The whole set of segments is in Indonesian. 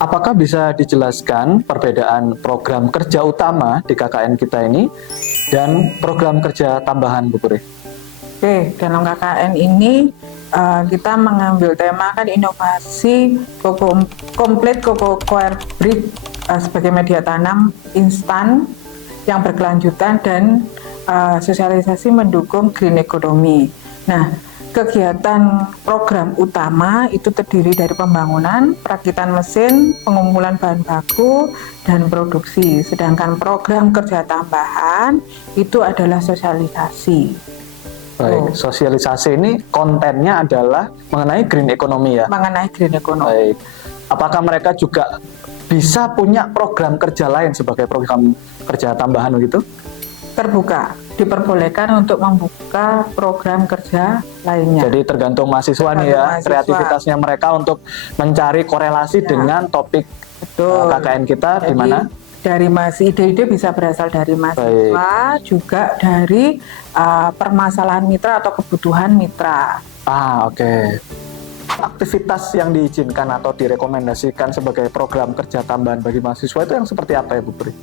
Apakah bisa dijelaskan perbedaan program kerja utama di KKN kita ini dan program kerja tambahan, Bu Puri? Oke, dalam KKN ini kita mengambil tema kan inovasi komplit cocoa coir brick sebagai media tanam instan yang berkelanjutan dan sosialisasi mendukung green economy. Nah, kegiatan program utama itu terdiri dari pembangunan, perakitan mesin, pengumpulan bahan baku, dan produksi. Sedangkan program kerja tambahan itu adalah sosialisasi. Baik, sosialisasi ini kontennya adalah mengenai green economy ya? Mengenai green economy. Baik, apakah mereka juga bisa punya program kerja lain sebagai program kerja tambahan begitu? Terbuka, diperbolehkan untuk membuka program kerja lainnya. Jadi tergantung mahasiswa nih ya, mahasiswa. Kreativitasnya mereka untuk mencari korelasi dengan topik KKN kita di mana? Dari ide-ide bisa berasal dari mahasiswa, juga dari permasalahan mitra atau kebutuhan mitra. Oke. Aktivitas yang diizinkan atau direkomendasikan sebagai program kerja tambahan bagi mahasiswa itu yang seperti apa ya Bu Pri?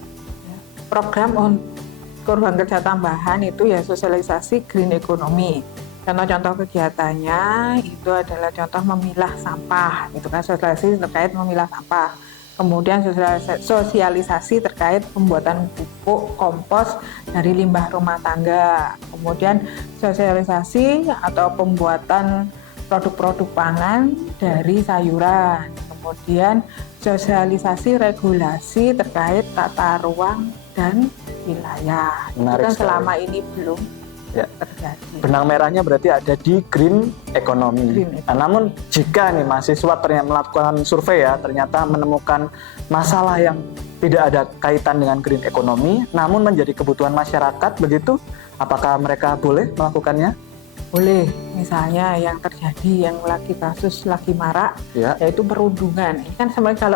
Program kerja tambahan itu ya sosialisasi green economy. Contoh-contoh kegiatannya itu adalah contoh memilah sampah, itu kan sosialisasi terkait memilah sampah. Kemudian sosialisasi terkait pembuatan pupuk kompos dari limbah rumah tangga. Kemudian sosialisasi atau pembuatan produk-produk pangan dari sayuran. Kemudian sosialisasi regulasi terkait tata ruang dan wilayah. Menarik itu kan sekali. Selama ini belum terjadi. Benang merahnya berarti ada di green economy. Nah, namun jika nih mahasiswa ternyata melakukan survei ya, ternyata menemukan masalah yang tidak ada kaitan dengan green economy, namun menjadi kebutuhan masyarakat begitu, apakah mereka boleh melakukannya? Boleh, misalnya yang terjadi yang kasus lagi marak, yaitu perundungan. Ini kan sebenarnya kalau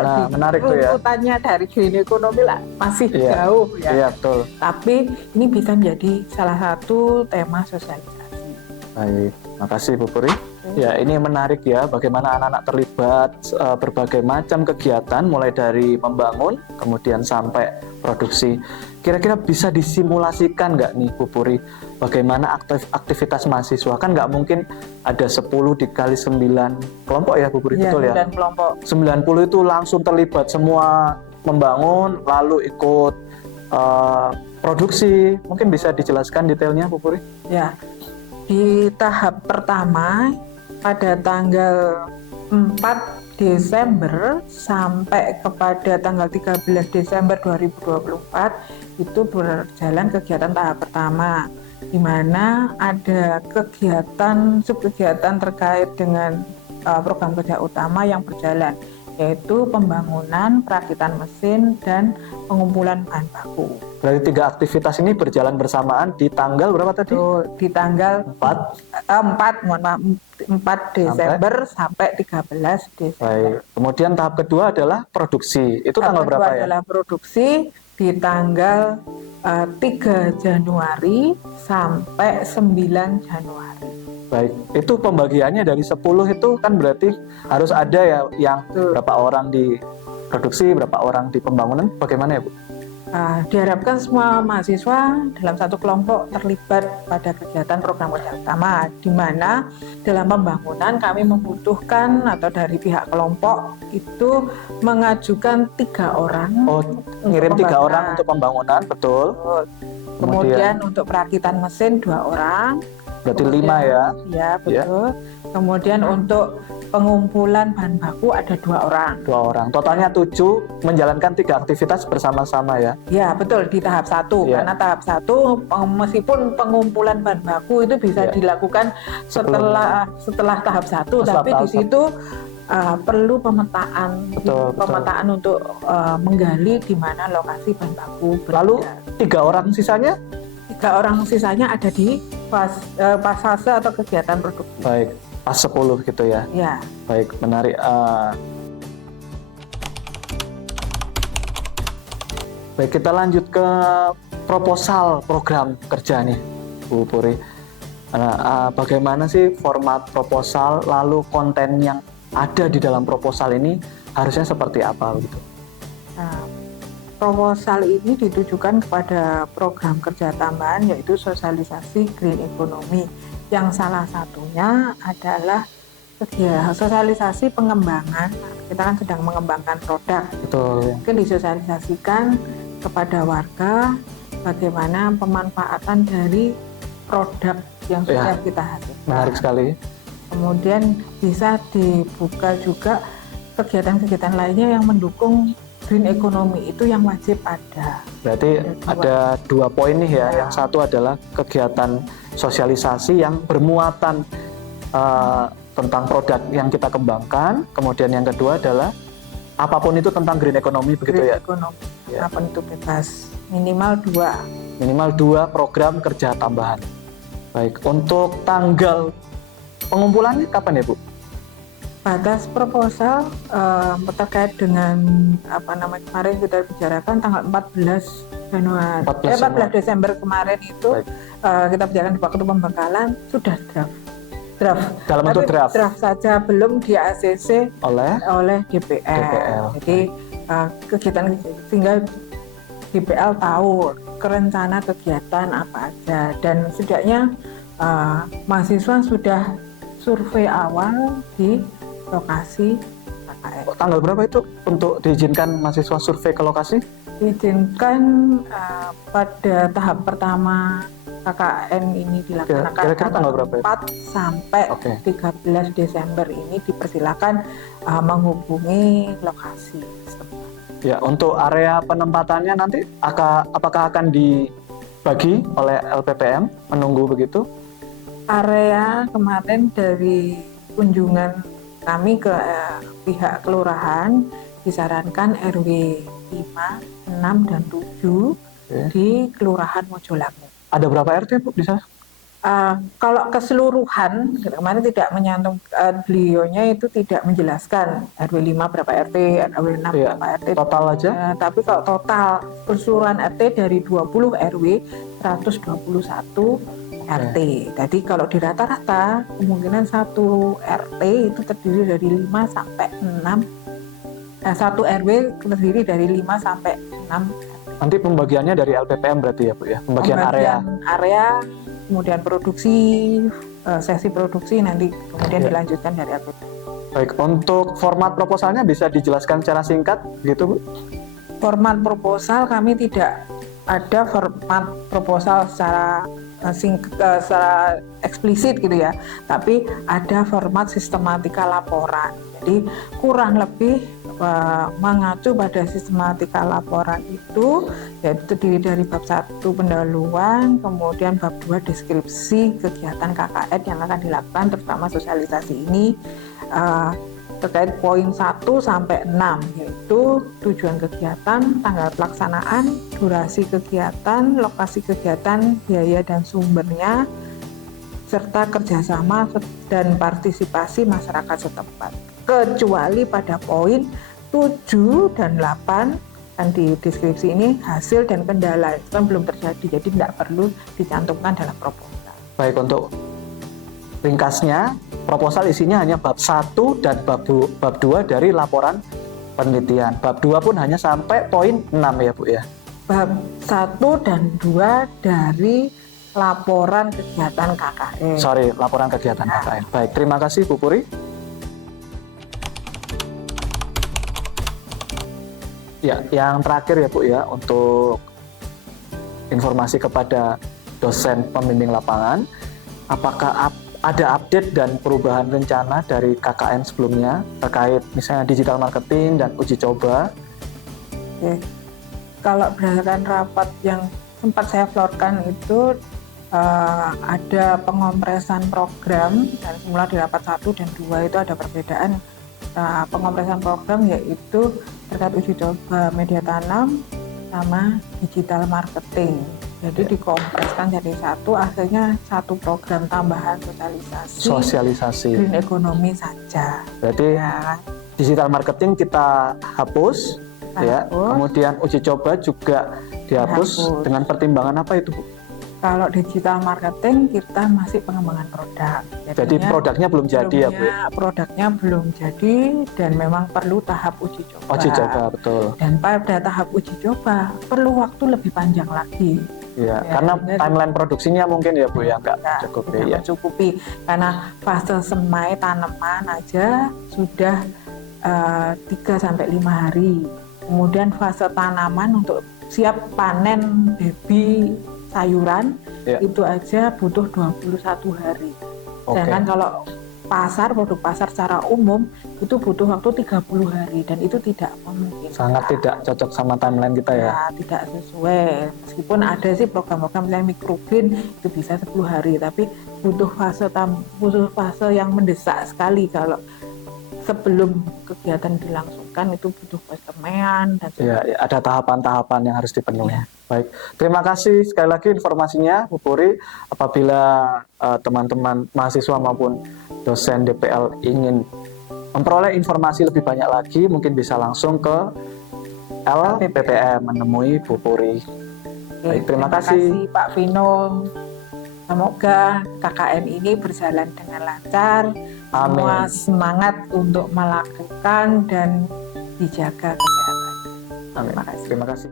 runtutannya dari green economy lah masih jauh ya. Iya, betul. Tapi ini bisa menjadi salah satu tema sosialisasi. Baik, makasih Bu Puri. Ya, ini menarik ya, bagaimana anak-anak terlibat berbagai macam kegiatan, mulai dari membangun, kemudian sampai produksi. Kira-kira bisa disimulasikan nggak nih Bu Puri, bagaimana aktivitas mahasiswa? Kan nggak mungkin ada 10 dikali 9 kelompok ya Bu Puri, betul ya? 9 kelompok. 90 itu langsung terlibat semua membangun, lalu ikut produksi. Mungkin bisa dijelaskan detailnya Bu Puri? Ya, di tahap pertama pada tanggal 4 Desember sampai kepada tanggal 13 Desember 2024 itu berjalan kegiatan tahap pertama, di mana ada subkegiatan terkait dengan program kerja utama yang berjalan, yaitu pembangunan, perakitan mesin, dan pengumpulan bahan baku. Berarti 3 aktivitas ini berjalan bersamaan di tanggal berapa tadi? Di tanggal 4 Desember sampai 13 Desember. Baik. Kemudian tahap kedua adalah produksi. Itu tanggal berapa ya? Tahap kedua adalah produksi di tanggal 3 Januari sampai 9 Januari. Baik, itu pembagiannya dari 10 itu kan berarti harus ada ya yang berapa orang di produksi, berapa orang di pembangunan, bagaimana ya Bu? Diharapkan semua mahasiswa dalam satu kelompok terlibat pada kegiatan program kerja utama, di mana dalam pembangunan kami membutuhkan atau dari pihak kelompok itu mengajukan 3 orang. Ngirim 3 orang untuk pembangunan, betul. Kemudian untuk perakitan mesin 2 orang. Berarti 5 ya? Ya, betul. Kemudian untuk pengumpulan bahan baku ada 2 orang. 2 orang. Totalnya 7 menjalankan 3 aktivitas bersama-sama ya? Ya, betul, di tahap 1. Karena tahap 1 meskipun pengumpulan bahan baku itu bisa dilakukan setelah tahap 1, tapi di situ perlu pemetaan, pemetaan untuk menggali di mana lokasi bahan baku berada. Lalu 3 orang sisanya? 3 orang sisanya ada di fase atau kegiatan produksi. Baik, pas 10 gitu ya? Ya. Baik, menarik. Baik, kita lanjut ke proposal program kerja nih, Bu Puri. Bagaimana sih format proposal, lalu konten yang ada di dalam proposal ini harusnya seperti apa gitu? Nah, proposal ini ditujukan kepada program kerja tambahan yaitu sosialisasi green economy yang salah satunya adalah sosialisasi pengembangan. Kita kan sedang mengembangkan produk. Betul. Mungkin disosialisasikan kepada warga bagaimana pemanfaatan dari produk yang sudah kita hasilkan. Menarik sekali. Kemudian bisa dibuka juga kegiatan-kegiatan lainnya yang mendukung green economy itu yang wajib ada. Berarti ada 2 poin nih ya. Yang satu adalah kegiatan sosialisasi yang bermuatan tentang produk yang kita kembangkan. Kemudian yang kedua adalah apapun itu tentang green economy begitu green ya. Economy. Ya. Apapun itu bebas. Minimal 2. Minimal 2 program kerja tambahan. Baik, untuk tanggal pengumpulannya kapan ya Bu? Batas proposal terkait dengan kemarin kita bicarakan tanggal 14 Desember kemarin itu kita bicarakan di waktu pembekalan sudah draft. Dalam bentuk draft saja, belum di ACC oleh DPL. Jadi kegiatan sehingga DPL tahu rencana kegiatan apa aja, dan setidaknya mahasiswa sudah survei awal di lokasi KKN. Tanggal berapa itu untuk diizinkan mahasiswa survei ke lokasi? Diizinkan pada tahap pertama KKN ini dilaksanakan kira-kira tanggal berapa ya? 4 sampai 13 Desember ini dipersilakan menghubungi lokasi. Ya, untuk area penempatannya nanti apakah akan dibagi oleh LPPM? Menunggu begitu? Area kemarin dari kunjungan kami ke pihak kelurahan disarankan RW 5, 6, dan 7 di Kelurahan Mojolamu. Ada berapa RT Bu di sana? Kalau keseluruhan kemarin tidak menyantum, beliaunya itu tidak menjelaskan RW 5 berapa RT, RW 6 berapa RT. Total aja? Tapi kalau total keseluruhan RT dari 20 RW 121 RT. Jadi kalau di rata-rata kemungkinan satu RT itu terdiri dari 5 sampai 6. Satu RW terdiri dari 5 sampai 6. Nanti pembagiannya dari LPPM berarti ya Bu ya? Pembagian area, kemudian produksi, sesi produksi nanti kemudian dilanjutkan dari LPPM. Baik, untuk format proposalnya bisa dijelaskan secara singkat gitu Bu? Format proposal kami tidak ada format proposal secara eksplisit gitu ya, tapi ada format sistematika laporan. Jadi kurang lebih mengacu pada sistematika laporan itu, yaitu terdiri dari bab 1 pendahuluan, kemudian bab 2 deskripsi kegiatan KKN yang akan dilakukan, terutama sosialisasi ini terkait poin 1 sampai 6, yaitu tujuan kegiatan, tanggal pelaksanaan, durasi kegiatan, lokasi kegiatan, biaya dan sumbernya, serta kerjasama dan partisipasi masyarakat setempat. Kecuali pada poin 7 dan 8 kan di deskripsi ini hasil dan kendala itu kan belum terjadi, jadi tidak perlu dicantumkan dalam proposal. Baik, untuk ringkasnya proposal isinya hanya bab 1 dan bab 2 dari laporan penelitian. Bab 2 pun hanya sampai poin 6 ya Bu ya. Bab 1 dan 2 dari laporan kegiatan KKN. Laporan kegiatan KKN. Baik, terima kasih Bu Puri. Ya, yang terakhir ya Bu ya, untuk informasi kepada dosen pembimbing lapangan, apakah ada update dan perubahan rencana dari KKN sebelumnya terkait misalnya digital marketing dan uji coba? Oke. Kalau berdasarkan rapat yang sempat saya florkan itu ada pengompresan program, dan semula di rapat 1 dan 2 itu ada perbedaan. Pengompresan program yaitu terkait uji coba media tanam sama digital marketing. Jadi dikompreskan jadi satu, akhirnya satu program tambahan sosialisasi green economy saja. Berarti digital marketing kita hapus, ya. Kemudian uji coba juga dihapus. Dengan pertimbangan apa itu Bu? Kalau digital marketing kita masih pengembangan produk. Jadi produknya belum jadi ya Bu? Produknya belum jadi dan memang perlu tahap uji coba. Uji coba, betul. Dan pada tahap uji coba perlu waktu lebih panjang lagi. Ya, karena timeline produksinya mungkin ya Bu ya nggak cukup ya. Mencukupi karena fase semai tanaman aja sudah 3-5 hari. Kemudian fase tanaman untuk siap panen baby sayuran itu aja butuh 21 hari. Sedangkan kalau produk pasar secara umum itu butuh waktu 30 hari dan itu tidak memungkinkan. Sangat tidak cocok sama timeline kita ya. Tidak sesuai. Meskipun ada sih program-program misalnya microgreen itu bisa 10 hari, tapi butuh fase yang mendesak sekali kalau sebelum kegiatan dilangsungkan itu butuh persemaian dan ada tahapan-tahapan yang harus dipenuhi. Baik, terima kasih sekali lagi informasinya Bu Puri. Apabila teman-teman mahasiswa maupun dosen DPL ingin memperoleh informasi lebih banyak lagi, mungkin bisa langsung ke LPPM menemui Bu Puri. Baik, terima kasih Pak Vino. Semoga KKN ini berjalan dengan lancar. Amin. Semua semangat untuk melakukan dan dijaga kesehatan. Amin. Terima kasih.